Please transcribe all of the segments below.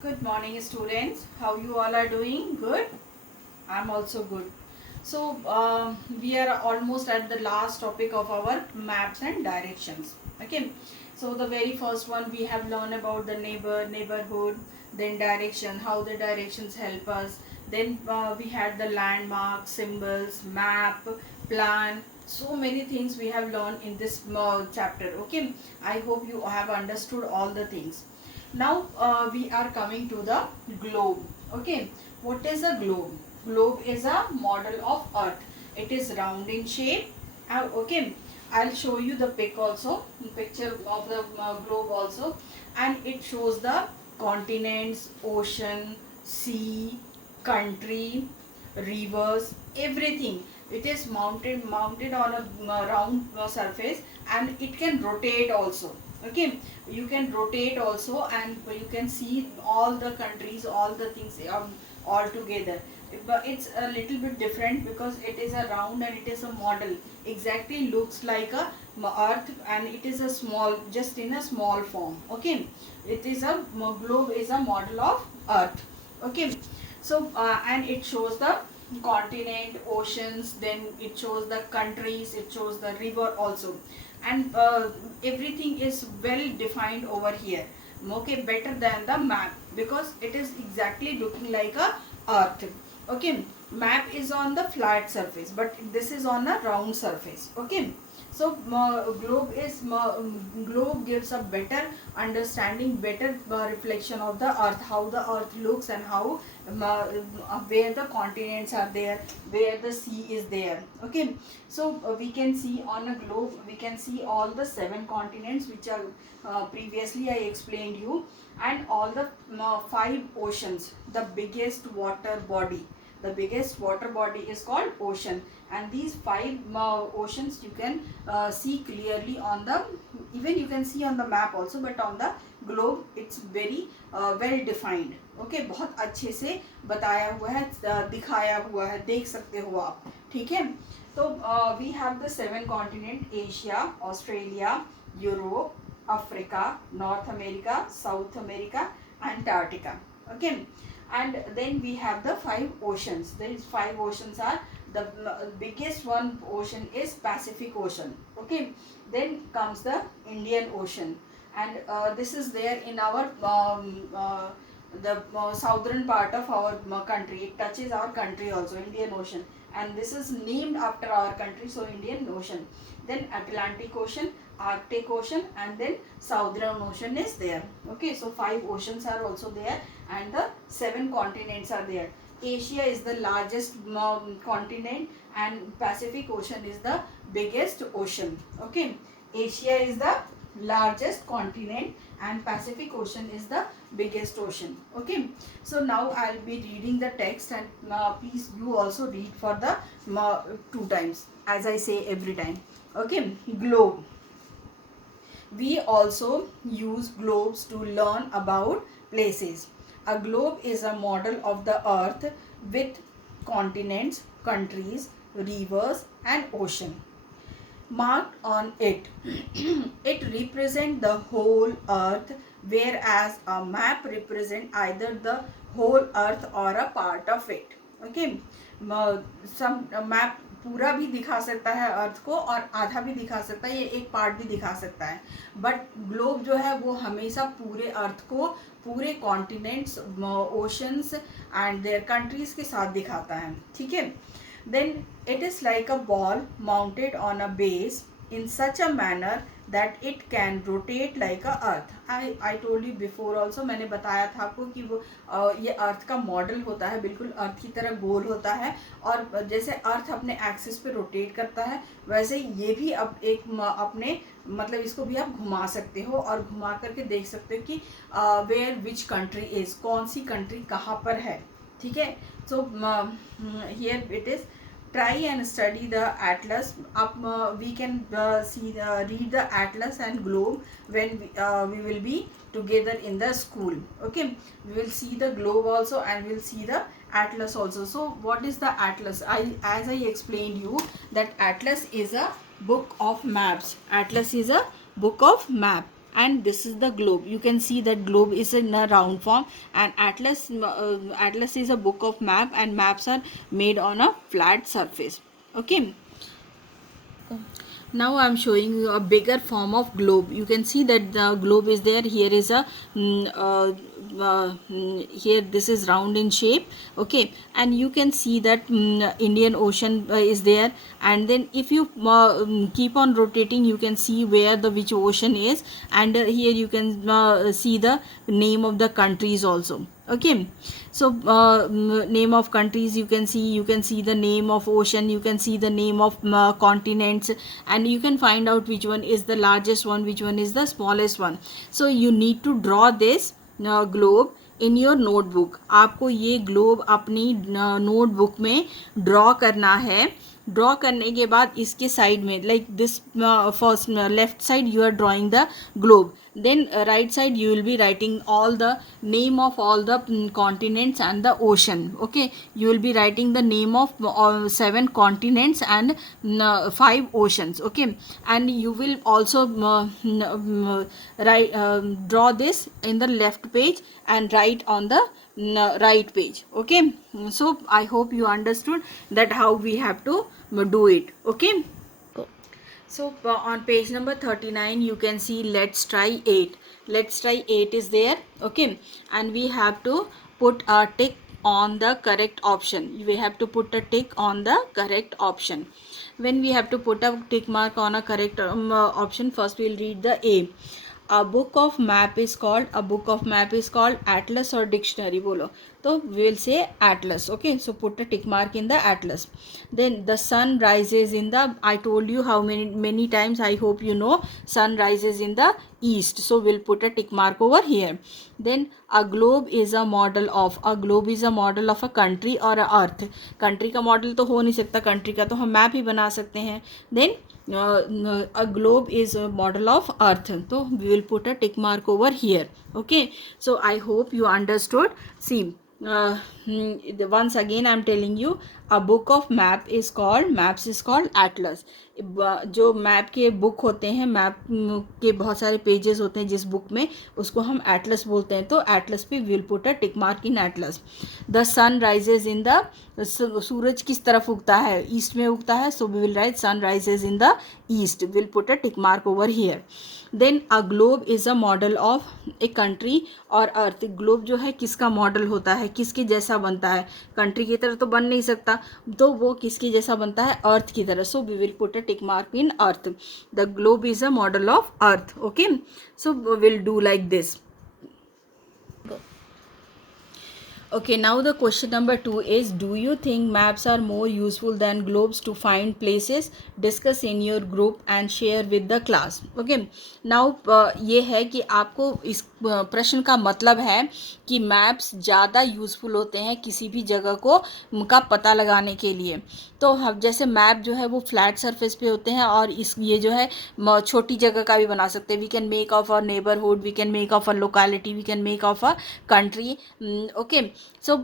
Good morning, students. How you all are doing? Good. I'm also good. We are almost at the last topic of our maps and directions. Okay. So the very first one we have learned about the neighborhood, then direction, how the directions help us. Then we had the landmarks, symbols, map, plan. So many things we have learned in this chapter. Okay. I hope you have understood all the things. Now we are coming to the globe. Okay, what is a globe? Globe is a model of earth. It is round in shape. Okay, I'll show you the picture of the globe also, and it shows the continents, ocean, sea, country, rivers, everything. It is mounted on a round surface, and it can rotate also. Okay, you can rotate also, and you can see all the countries, all the things all together. But it's a little bit different because it is a round and it is a model. Exactly looks like a earth, and it is a small, just in a small form. Okay, it is a globe is a model of earth. Okay, so and it shows the continent, oceans, then it shows the countries, it shows the river also, and everything is well defined over here. Okay, better than the map because it is exactly looking like a earth. Okay, map is on the flat surface, but this is on a round surface. Okay, so globe gives a better understanding, better reflection of the earth, how the earth looks, and how where the continents are there, where the sea is there. Okay, so we can see on a globe, we can see all the 7 continents which are previously I explained you, and all the 5 oceans. The biggest water body, the biggest water body is called ocean, and these 5 oceans you can see clearly on the, even you can see on the map also, but on the globe it's very well defined. Okay, बहुत अच्छे से बताया हुआ है, दिखाया हुआ है, देख सकते हो आप. ठीक है, तो we have the 7 continent: Asia, Australia, Europe, Africa, North America, South America, Antarctica. Okay, and then we have the 5 oceans. These 5 oceans are the biggest one ocean is Pacific Ocean. Okay, then comes the Indian Ocean, and this is there in our the southern part of our country. It touches our country also, Indian Ocean, and this is named after our country, so Indian Ocean. Then Atlantic Ocean, Arctic Ocean, and then Southern Ocean is there. Okay, so 5 oceans are also there, and the 7 continents are there. Asia is the largest continent, and Pacific Ocean is the biggest ocean. Okay, Asia is the largest continent, and Pacific Ocean is the biggest ocean. Okay, so now I'll be reading the text, and please you also read for the 2 times, as I say every time. Okay, globe. We also use globes to learn about places. A globe is a model of the earth with continents, countries, rivers, and ocean marked on it. It represents the whole earth, whereas a map represents either the whole earth or a part of it. Okay, some map पूरा भी दिखा सकता है अर्थ को, और आधा भी दिखा सकता है, ये एक पार्ट भी दिखा सकता है, बट ग्लोब जो है वो हमेशा पूरे अर्थ को, पूरे continents, oceans and there countries के साथ दिखाता है. ठीक है, then it is like a ball mounted on a base in such a manner that it can rotate like a earth. I told you before also, मैंने बताया था आपको कि वो ये अर्थ का मॉडल होता है, बिल्कुल अर्थ की तरह गोल होता है, और जैसे अर्थ अपने एक्सिस पे रोटेट करता है, वैसे ये भी अब एक अपने मतलब इसको भी आप घुमा सकते हो, और घुमा करके देख सकते हो कि वेयर विच कंट्री इज, कौन सी कंट्री कहाँ पर है. ठीक है, so here it is. Try and study the atlas. We can read the atlas and globe when we will be together in the school. Okay, we will see the globe also, and we will see the atlas also. So what is the atlas? As I explained you, that atlas is a book of maps. Atlas is a book of map, and this is the globe. You can see that globe is in a round form, and atlas is a book of map, and maps are made on a flat surface. Okay, now I'm showing you a bigger form of globe. You can see that the globe is there. Here is a here this is round in shape. Okay, and you can see that Indian Ocean is there, and then if you keep on rotating, you can see where the which ocean is, and here you can see the name of the countries also. Okay, so name of countries you can see the name of ocean, you can see the name of continents, and you can find out which one is the largest one, which one is the smallest one. So you need to draw this globe in your notebook. आपको ये globe अपनी notebook में draw करना है. Draw करने के बाद इसके साइड में like this first left side you are drawing the globe, then right side you will be writing all the name of all the continents and the ocean. Okay, you will be writing the name of 7 continents and 5 oceans. Okay, and you will also write draw this in the left page and write on the right page. Okay, so I hope you understood that how we have to do it. Okay, so on page number 39 you can see let's try 8. Let's try 8 is there. Okay, and we have to put a tick on the correct option. We have to put a tick on the correct option. When we have to put a tick mark on a correct option, first we will read the A. A book of map is called atlas or dictionary. Bolo, so we will say atlas. Okay, so put a tick mark in the atlas. Then the sun rises in the, I told you how many times, I hope you know, sun rises in the east, so we'll put a tick mark over here. Then a globe is a model of a country or a earth. country का model तो हो नहीं सकता, country का तो हम map ही बना सकते हैं. Then a globe is a model of earth, so we will put a tick mark over here. Okay, so I hope you understood. See, once again I am telling you, a book of maps is called atlas. जो map के book होते हैं, map के बहुत सारे pages होते हैं जिस बुक में, उसको हम एटलस बोलते हैं. तो एटलस पे will put a tick mark in atlas. The sun rises in the, सूरज किस तरफ उगता है, ईस्ट में उगता है, so we will write sun rises in the east, will put a tick mark over here. Then a globe is a model of a country और earth. Globe जो है किसका मॉडल होता है, किसके जैसा बनता है, कंट्री की तरह तो बन नहीं सकता, तो वो किसके जैसा बनता है, अर्थ की तरह. So we will put a tick mark in earth. The globe is a model of earth. Okay, so will do like this. Okay, now the question number 2 is, do you think maps are more useful than globes to find places? Discuss in your group and share with the class. Okay, now ये है कि आपको इस प्रश्न का मतलब है कि मैप्स ज़्यादा यूज़फुल होते हैं किसी भी जगह को का पता लगाने के लिए. तो हम जैसे मैप जो है वो फ्लैट सरफेस पे होते हैं, और इस ये जो है छोटी जगह का भी बना सकते हैं. We can make of a neighbourhood, we can make of a locality, we can make of a country. Okay, so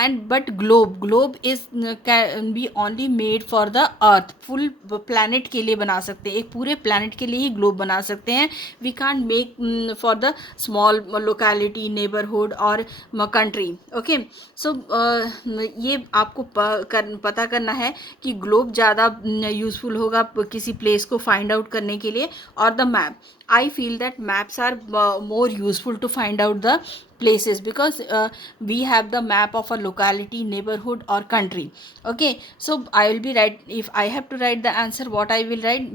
and but globe is can be only made for the earth. full planet के लिए बना सकते हैं, एक पूरे planet के लिए ही globe बना सकते हैं. we can't make for the small locality, neighborhood और country. okay, so ये आपको पता करना है कि globe ज़्यादा यूज़फुल होगा किसी place को find out करने के लिए, और the map. I feel that maps are more useful to find out the places, because we have the map of a locality, neighborhood or country. Okay, so I will be write, if I have to write the answer, what I will write,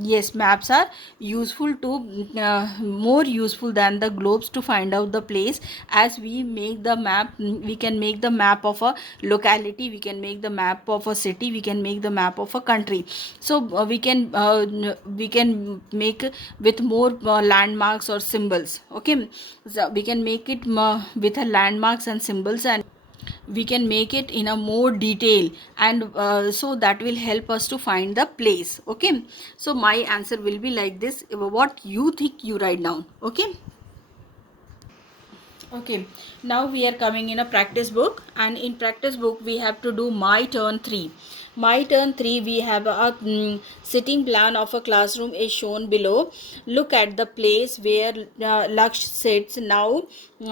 yes, maps are useful to more useful than the globes to find out the place, as we make the map, we can make the map of a locality, we can make the map of a city, we can make the map of a country. So we can make with more landmarks or symbols. Okay, so we can make it with a landmarks and symbols, and we can make it in a more detail, and so that will help us to find the place. Okay, so my answer will be like this. What you think, you write down. Okay, okay, now we are coming in a practice book, and in practice book we have to do my turn 3. My turn 3. We have a sitting plan of a classroom is shown below. Look at the place where Laksh sits. Now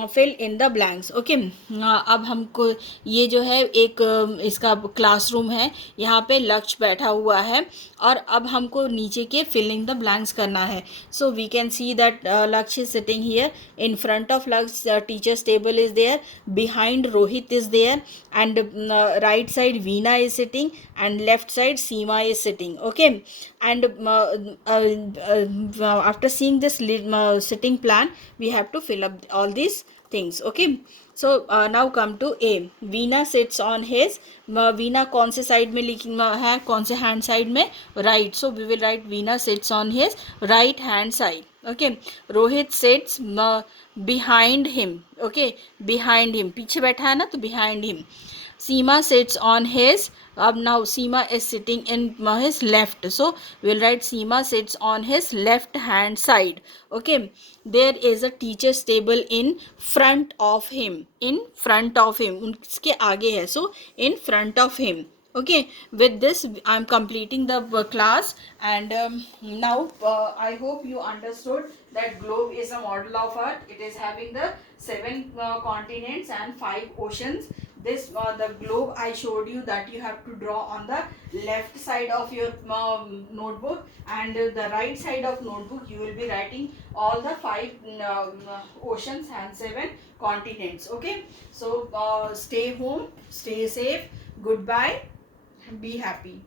fill in the blanks. Okay. अब हमको ये जो है एक इसका classroom है, यहाँ पे लक्ष्य बैठा हुआ है और अब हमको नीचे के fill in the blanks करना है. So we can see that Laksh is sitting here. In front of Laksh, the teacher's table is there. Behind Rohit is there, and right side Veena is sitting, and left side Seema is sitting. Okay, and after seeing this sitting plan, we have to fill up all these things. Okay, so now come to A. Veena sits on his. Veena कौन से side में लिखी है, कौन से hand side में, right. So we will write Veena sits on his right hand side. Okay, Rohit sits behind him. Okay, behind him, पीछे बैठा है ना तो behind him. Seema sits on his. Now Seema is sitting in his left, so we'll write Seema sits on his left hand side. Okay, there is a teacher's table in front of him. In front of him, उसके आगे है, so in front of him. Okay, with this I'm completing the class, and now I hope you understood that globe is a model of earth. It is having the 7 continents and 5 oceans. This the globe I showed you that you have to draw on the left side of your notebook, and the right side of notebook you will be writing all the 5 oceans and 7 continents. Okay, so stay home, stay safe, goodbye, be happy.